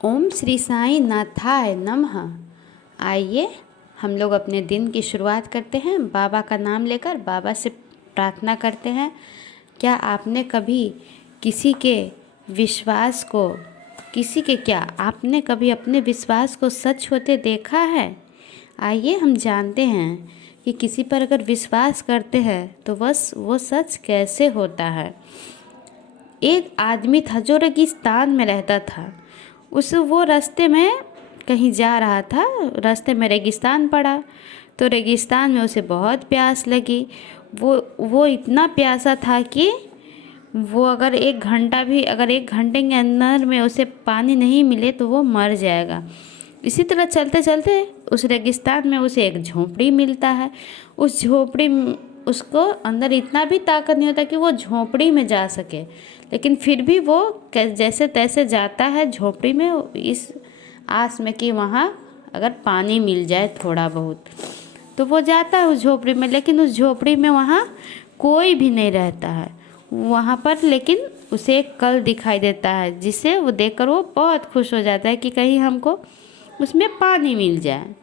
ओम श्री साईं नाथाय नमः। आइए हम लोग अपने दिन की शुरुआत करते हैं बाबा का नाम लेकर। बाबा से प्रार्थना करते हैं। क्या आपने कभी किसी के विश्वास को आपने कभी अपने विश्वास को सच होते देखा है? आइए हम जानते हैं कि किसी पर अगर विश्वास करते हैं तो बस वो सच कैसे होता है। एक आदमी था जो रेगिस्तान में रहता था। वो रास्ते में कहीं जा रहा था, रास्ते में रेगिस्तान पड़ा तो रेगिस्तान में उसे बहुत प्यास लगी। वो इतना प्यासा था कि वो अगर एक घंटे के अंदर में उसे पानी नहीं मिले तो वो मर जाएगा। इसी तरह चलते चलते उस रेगिस्तान में उसे एक झोंपड़ी मिलता है। उस झोंपड़ी उसको अंदर इतना भी ताकत नहीं होता कि वो झोंपड़ी में जा सके, लेकिन फिर भी वो जैसे तैसे जाता है झोंपड़ी में, इस आस में कि वहाँ अगर पानी मिल जाए थोड़ा बहुत। तो वो जाता है उस झोंपड़ी में, लेकिन उस झोंपड़ी में वहाँ कोई भी नहीं रहता है वहाँ पर। लेकिन उसे एक कल दिखाई देता है जिसे वो देखकर वो बहुत खुश हो जाता है कि कहीं हमको उसमें पानी मिल जाए।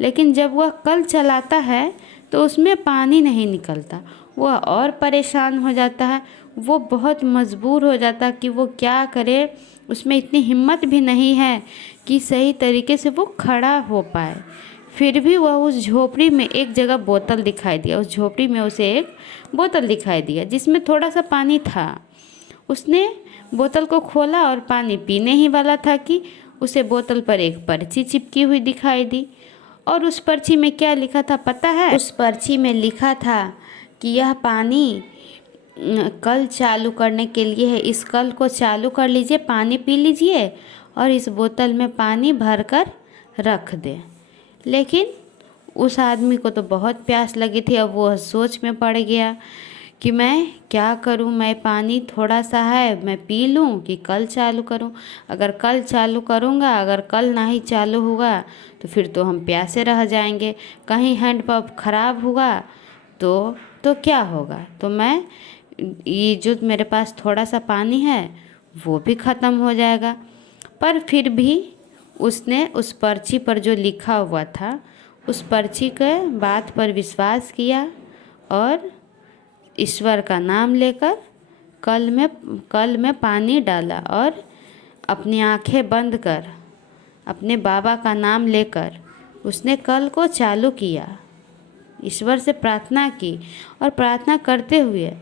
लेकिन जब वह कल चलाता है तो उसमें पानी नहीं निकलता। वह और परेशान हो जाता है। वो बहुत मजबूर हो जाता है कि वो क्या करे। उसमें इतनी हिम्मत भी नहीं है कि सही तरीके से वो खड़ा हो पाए। फिर भी वह उस झोपड़ी में एक जगह बोतल दिखाई दिया। उस झोपड़ी में उसे एक बोतल दिखाई दिया जिसमें थोड़ा सा पानी था। उसने बोतल को खोला और पानी पीने ही वाला था कि उसे बोतल पर एक पर्ची चिपकी हुई दिखाई दी। और उस पर्ची में क्या लिखा था पता है? उस पर्ची में लिखा था कि यह पानी कल चालू करने के लिए है। इस कल को चालू कर लीजिए, पानी पी लीजिए और इस बोतल में पानी भरकर रख दें। लेकिन उस आदमी को तो बहुत प्यास लगी थी। अब वो सोच में पड़ गया कि मैं क्या करूं, मैं पानी थोड़ा सा है मैं पी लूं कि कल चालू करूं। अगर कल चालू करूंगा, अगर कल नहीं चालू हुआ तो फिर तो हम प्यासे रह जाएंगे। कहीं हैंडपंप खराब हुआ तो क्या होगा? तो मैं ये जो मेरे पास थोड़ा सा पानी है वो भी ख़त्म हो जाएगा। पर फिर भी उसने उस पर्ची पर जो लिखा हुआ था उस पर्ची के बात पर विश्वास किया और ईश्वर का नाम लेकर कल में पानी डाला और अपनी आंखें बंद कर अपने बाबा का नाम लेकर उसने कल को चालू किया। ईश्वर से प्रार्थना की और प्रार्थना करते हुए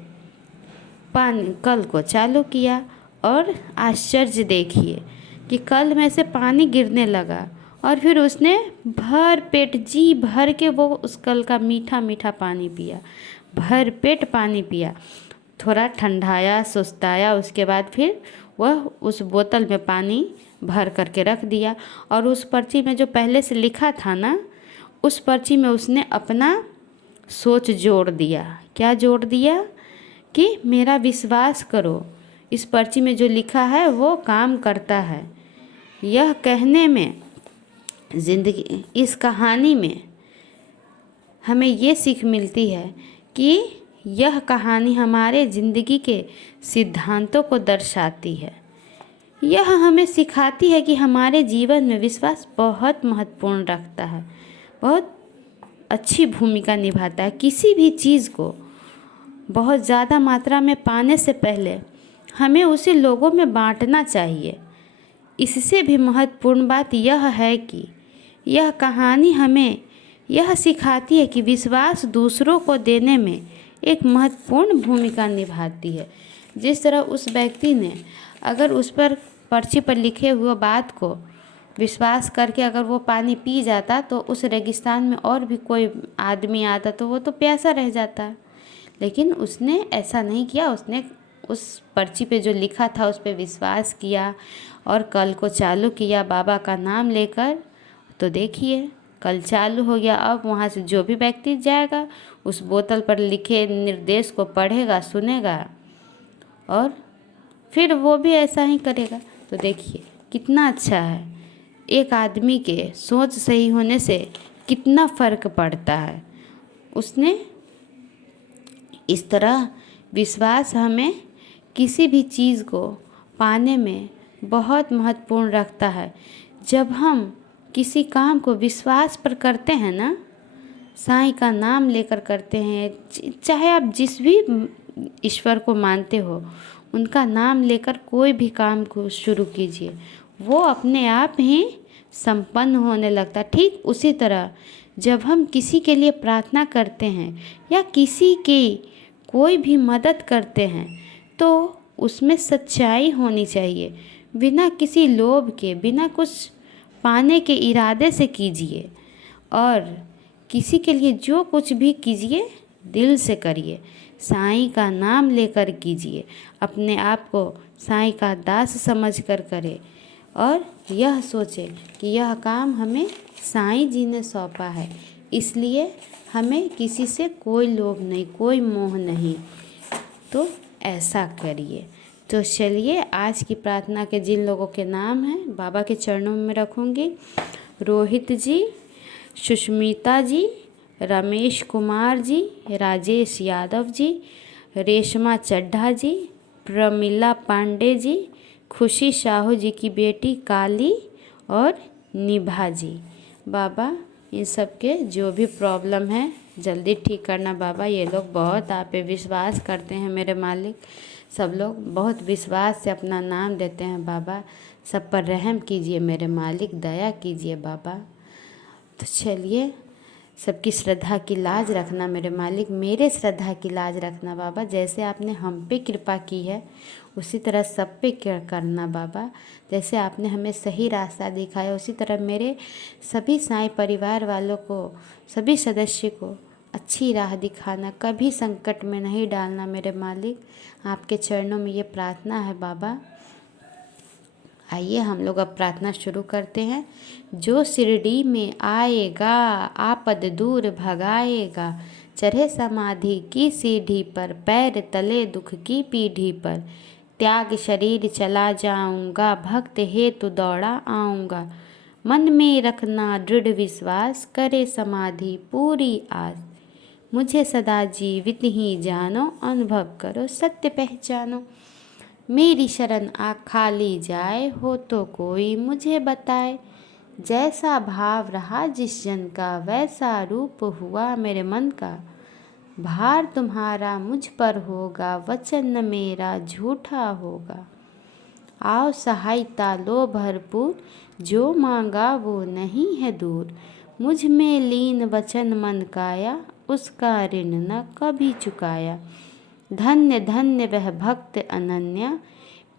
कल को चालू किया। और आश्चर्य देखिए कि कल में से पानी गिरने लगा और फिर उसने भर पेट जी भर के वो उस कल का मीठा मीठा पानी पिया। भर पेट पानी पिया, थोड़ा ठंडाया सुस्ताया। उसके बाद फिर वह उस बोतल में पानी भर करके रख दिया। और उस पर्ची में जो पहले से लिखा था ना, उस पर्ची में उसने अपना सोच जोड़ दिया। क्या जोड़ दिया? कि मेरा विश्वास करो, इस पर्ची में जो लिखा है वो काम करता है। यह कहने में इस कहानी में हमें ये सीख मिलती है कि यह कहानी हमारे ज़िंदगी के सिद्धांतों को दर्शाती है। यह हमें सिखाती है कि हमारे जीवन में विश्वास बहुत महत्वपूर्ण रखता है, बहुत अच्छी भूमिका निभाता है। किसी भी चीज़ को बहुत ज़्यादा मात्रा में पाने से पहले हमें उसे लोगों में बांटना चाहिए। इससे भी महत्वपूर्ण बात यह है कि यह कहानी हमें यह सिखाती है कि विश्वास दूसरों को देने में एक महत्वपूर्ण भूमिका निभाती है। जिस तरह उस व्यक्ति ने अगर उस पर पर्ची पर लिखे हुए बात को विश्वास करके अगर वो पानी पी जाता तो उस रेगिस्तान में और भी कोई आदमी आता तो वो तो प्यासा रह जाता। लेकिन उसने ऐसा नहीं किया। उसने उस पर्ची पे जो लिखा था उस पर विश्वास किया और कल को चालू किया बाबा का नाम लेकर। तो देखिए कल चालू हो गया। अब वहाँ से जो भी व्यक्ति जाएगा उस बोतल पर लिखे निर्देश को पढ़ेगा, सुनेगा और फिर वो भी ऐसा ही करेगा। तो देखिए कितना अच्छा है। एक आदमी के सोच सही होने से कितना फ़र्क पड़ता है। उसने इस तरह विश्वास हमें किसी भी चीज़ को पाने में बहुत महत्वपूर्ण रखता है। जब हम किसी काम को विश्वास पर करते हैं ना, साईं का नाम लेकर करते हैं, चाहे आप जिस भी ईश्वर को मानते हो, उनका नाम लेकर कोई भी काम को शुरू कीजिए, वो अपने आप ही संपन्न होने लगता। ठीक उसी तरह जब हम किसी के लिए प्रार्थना करते हैं या किसी की कोई भी मदद करते हैं, तो उसमें सच्चाई होनी चाहिए। बिना किसी लोभ के, बिना कुछ पाने के इरादे से कीजिए, और किसी के लिए जो कुछ भी कीजिए दिल से करिए, साईं का नाम लेकर कीजिए, अपने आप को साईं का दास समझकर करें, और यह सोचें कि यह काम हमें साईं जी ने सौंपा है, इसलिए हमें किसी से कोई लोभ नहीं, कोई मोह नहीं। तो ऐसा करिए। तो चलिए, आज की प्रार्थना के जिन लोगों के नाम हैं बाबा के चरणों में रखूँगी। रोहित जी, सुष्मिता जी, रमेश कुमार जी, राजेश यादव जी, रेशमा चड्ढा जी, प्रमिला पांडे जी, खुशी साहू जी की बेटी काली और निभा जी। बाबा इन सब के जो भी प्रॉब्लम है जल्दी ठीक करना बाबा। ये लोग बहुत आप पे विश्वास करते हैं मेरे मालिक, सब लोग बहुत विश्वास से अपना नाम देते हैं बाबा। सब पर रहम कीजिए मेरे मालिक, दया कीजिए बाबा। तो चलिए, सबकी श्रद्धा की लाज रखना मेरे मालिक, मेरे श्रद्धा की लाज रखना बाबा। जैसे आपने हम पे कृपा की है उसी तरह सब पे करना बाबा। जैसे आपने हमें सही रास्ता दिखाया उसी तरह मेरे सभी साईं परिवार वालों को, सभी सदस्य को अच्छी राह दिखाना, कभी संकट में नहीं डालना मेरे मालिक। आपके चरणों में ये प्रार्थना है बाबा। आइए हम लोग अब प्रार्थना शुरू करते हैं। जो शिरडी में आएगा आपद दूर भगाएगा, चढ़े समाधि की सीढ़ी पर, पैर तले दुख की पीढ़ी पर, त्याग शरीर चला जाऊंगा, भक्त हेतु दौड़ा आऊँगा, मन में रखना दृढ़ विश्वास, करे समाधि पूरी आस, मुझे सदा जीवित ही जानो, अनुभव करो सत्य पहचानो, मेरी शरण आँख खाली जाए, हो तो कोई मुझे बताए, जैसा भाव रहा जिस जन का, वैसा रूप हुआ मेरे मन का, भार तुम्हारा मुझ पर होगा, वचन न मेरा झूठा होगा, आओ सहायता लो भरपूर, जो मांगा वो नहीं है दूर, मुझ में लीन वचन मन काया, उसका ऋण न कभी चुकाया, धन्य धन्य वह भक्त अनन्या,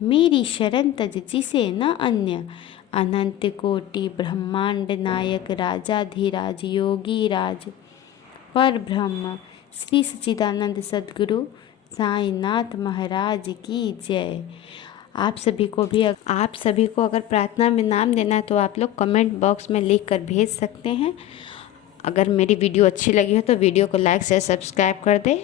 मेरी शरण तज जिसे न अन्य, अनंत कोटि ब्रह्मांड नायक, राजाधिराज योगी राज, पर ब्रह्म श्री सच्चिदानंद सद्गुरु साईनाथ महाराज की जय। आप सभी को अगर प्रार्थना में नाम देना है तो आप लोग कमेंट बॉक्स में लिख कर भेज सकते हैं। अगर मेरी वीडियो अच्छी लगी हो तो वीडियो को लाइक शेयर सब्सक्राइब कर दें।